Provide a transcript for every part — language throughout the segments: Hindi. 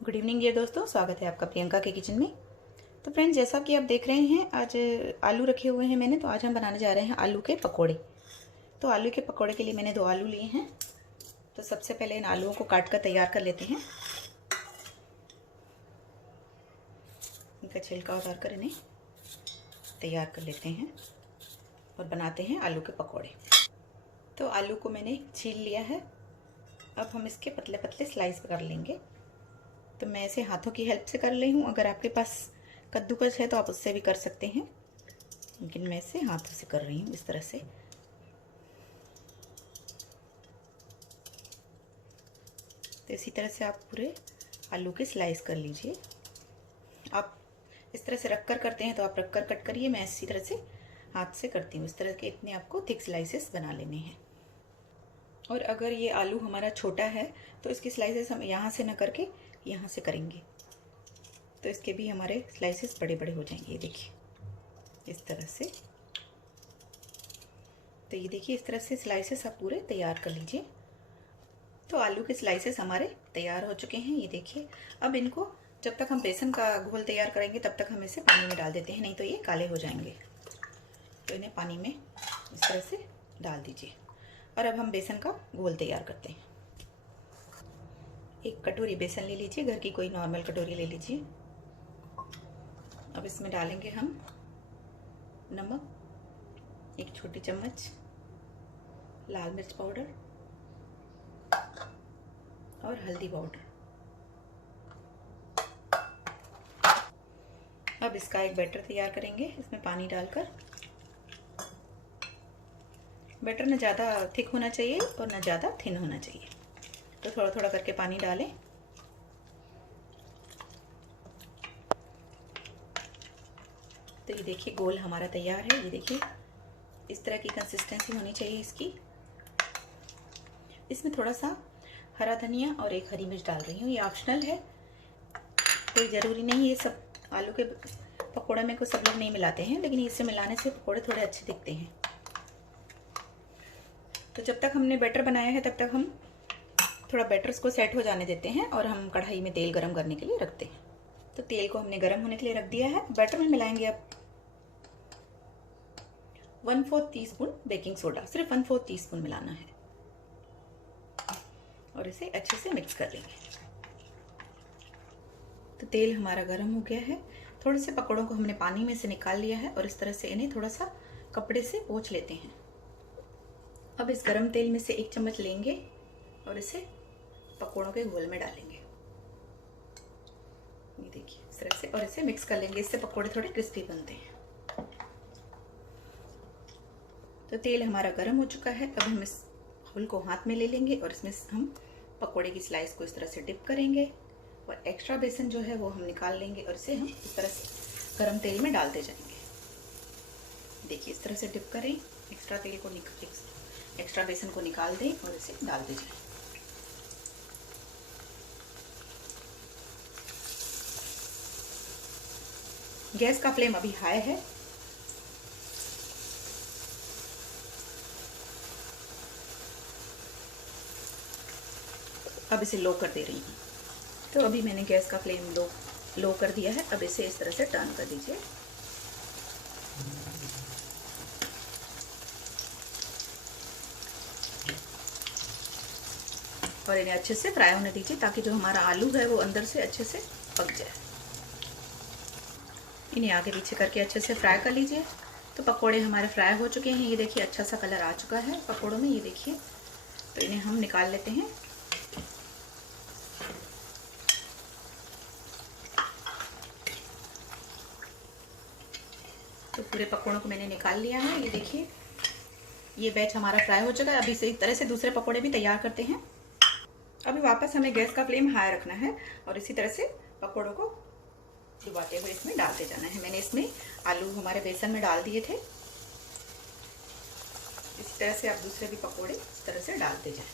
गुड इवनिंग डियर दोस्तों, स्वागत है आपका प्रियंका के किचन में। तो फ्रेंड्स, जैसा कि आप देख रहे हैं, आज आलू रखे हुए हैं मैंने। तो आज हम बनाने जा रहे हैं आलू के पकोड़े। तो आलू के पकोड़े के लिए मैंने 2 आलू लिए हैं। तो सबसे पहले इन आलूओं को काट कर तैयार कर लेते हैं। इनका छिलका उतार कर इन्हें तैयार कर लेते हैं और बनाते हैं आलू के पकोड़े। तो आलू को मैंने छील लिया है। अब हम इसके पतले पतले स्लाइस कर लेंगे। तो मैं इसे हाथों की हेल्प से कर रही हूँ। अगर आपके पास कद्दूकस है तो आप उससे भी कर सकते हैं, लेकिन मैं इसे हाथों से कर रही हूँ इस तरह से। तो इसी तरह से आप पूरे आलू के स्लाइस कर लीजिए। आप इस तरह से रख कर करते हैं तो आप रख कर कट करिए। मैं इसी तरह से हाथ से करती हूँ। इस तरह के इतने आपको थिक स्लाइसेस बना लेने हैं। और अगर ये आलू हमारा छोटा है तो इसकी स्लाइसेस हम यहाँ से ना करके यहाँ से करेंगे, तो इसके भी हमारे स्लाइसेस बड़े बड़े हो जाएंगे। ये देखिए इस तरह से। तो ये देखिए इस तरह से स्लाइसेस आप पूरे तैयार कर लीजिए। तो आलू के स्लाइसेस हमारे तैयार हो चुके हैं। ये देखिए, अब इनको जब तक हम बेसन का घोल तैयार करेंगे तब तक हम इसे पानी में डाल देते हैं, नहीं तो ये काले हो जाएंगे। तो इन्हें पानी में इस तरह से डाल दीजिए। और अब हम बेसन का घोल तैयार करते हैं। एक कटोरी बेसन ले लीजिए, घर की कोई नॉर्मल कटोरी ले लीजिए। अब इसमें डालेंगे हम नमक, 1 छोटी चम्मच लाल मिर्च पाउडर और हल्दी पाउडर। अब इसका एक बैटर तैयार करेंगे। इसमें पानी डालकर, बैटर न ज़्यादा थिक होना चाहिए और न ज़्यादा थिन होना चाहिए। तो थोड़ा थोड़ा करके पानी डालें। तो ये देखिए गोल हमारा तैयार है। ये देखिए इस तरह की कंसिस्टेंसी होनी चाहिए इसकी। इसमें थोड़ा सा हरा धनिया और 1 हरी मिर्च डाल रही हूँ। ये ऑप्शनल है, कोई ज़रूरी नहीं। ये सब आलू के पकोड़े में को सब लोग नहीं मिलाते हैं, लेकिन इससे मिलाने से पकोड़े थोड़े अच्छे दिखते हैं। तो जब तक हमने बैटर बनाया है तब तक हम थोड़ा बैटर को सेट हो जाने देते हैं और हम कढ़ाई में तेल गरम करने के लिए रखते हैं। तो तेल को हमने गरम होने के लिए रख दिया है। बैटर में मिलाएंगे अब 1/4 टीस्पून बेकिंग सोडा। सिर्फ 1/4 टीस्पून मिलाना है और इसे अच्छे से मिक्स कर लेंगे। तो तेल हमारा गर्म हो गया है। थोड़े से पकौड़ों को हमने पानी में से निकाल लिया है और इस तरह से इन्हें थोड़ा सा कपड़े से पोंछ लेते हैं। अब इस गरम तेल में से 1 चम्मच लेंगे और इसे पकौड़ों के घोल में डालेंगे। ये देखिए इस तरह से, और इसे मिक्स कर लेंगे। इससे पकौड़े थोड़े क्रिस्पी बनते हैं। तो तेल हमारा गर्म हो चुका है। अब हम इस घोल को हाथ में ले लेंगे और इसमें हम पकोड़े की स्लाइस को इस तरह से डिप करेंगे और एक्स्ट्रा बेसन जो है वो हम निकाल लेंगे और इसे हम इस तरह से गरम तेल में डालते जाएंगे। देखिए इस तरह से डिप करें, एक्स्ट्रा तेल को एक्स्ट्रा बेसन को निकाल दें और इसे डालते जाएं। गैस का फ्लेम अभी हाई है। अब इसे लो कर दे रही हूँ। तो अभी मैंने गैस का फ्लेम लो कर दिया है। अब इसे इस तरह से टर्न कर दीजिए। और इन्हें अच्छे से फ्राई होने दीजिए ताकि जो हमारा आलू है वो अंदर से अच्छे से पक जाए। इन्हें आगे पीछे करके अच्छे से फ्राई कर लीजिए। तो पकोड़े हमारे फ्राई हो चुके हैं। ये देखिए अच्छा सा कलर आ चुका है पकोड़ों में। ये देखिए, तो इन्हें हम निकाल लेते हैं। तो पूरे पकोड़ों को मैंने निकाल लिया है। ये देखिए ये बैच हमारा फ्राई हो चुका है। अभी इसी तरह से दूसरे पकोड़े भी तैयार करते हैं। अभी वापस हमें गैस का फ्लेम हाई रखना है और इसी तरह से पकोड़ों को डुबाते हुए इसमें डालते जाना है। मैंने इसमें आलू हमारे बेसन में डाल दिए थे। इसी तरह से आप दूसरे भी पकोड़े इस तरह से डालते जाएं।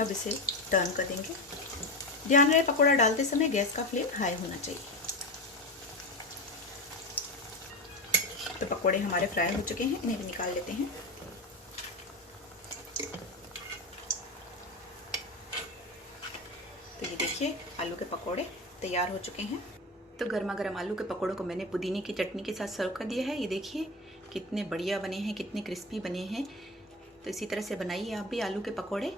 अब इसे टर्न कर देंगे ध्यान रहे पकौड़ा डालते समय गैस का फ्लेम हाई होना चाहिए। तो पकौड़े हमारे फ्राई हो चुके हैं, इन्हें भी निकाल लेते हैं। तो ये देखिए आलू के पकौड़े तैयार हो चुके हैं। तो गर्मा गर्म आलू के पकौड़ों को मैंने पुदीने की चटनी के साथ सर्व कर दिया है। ये देखिए कितने बढ़िया बने हैं, कितने क्रिस्पी बने हैं। तो इसी तरह से बनाइए आप भी आलू के पकौड़े।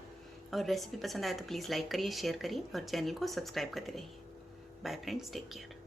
और रेसिपी पसंद आए तो प्लीज़ लाइक करिए, शेयर करिए और चैनल को सब्सक्राइब करते रहिए। Bye friends, take care.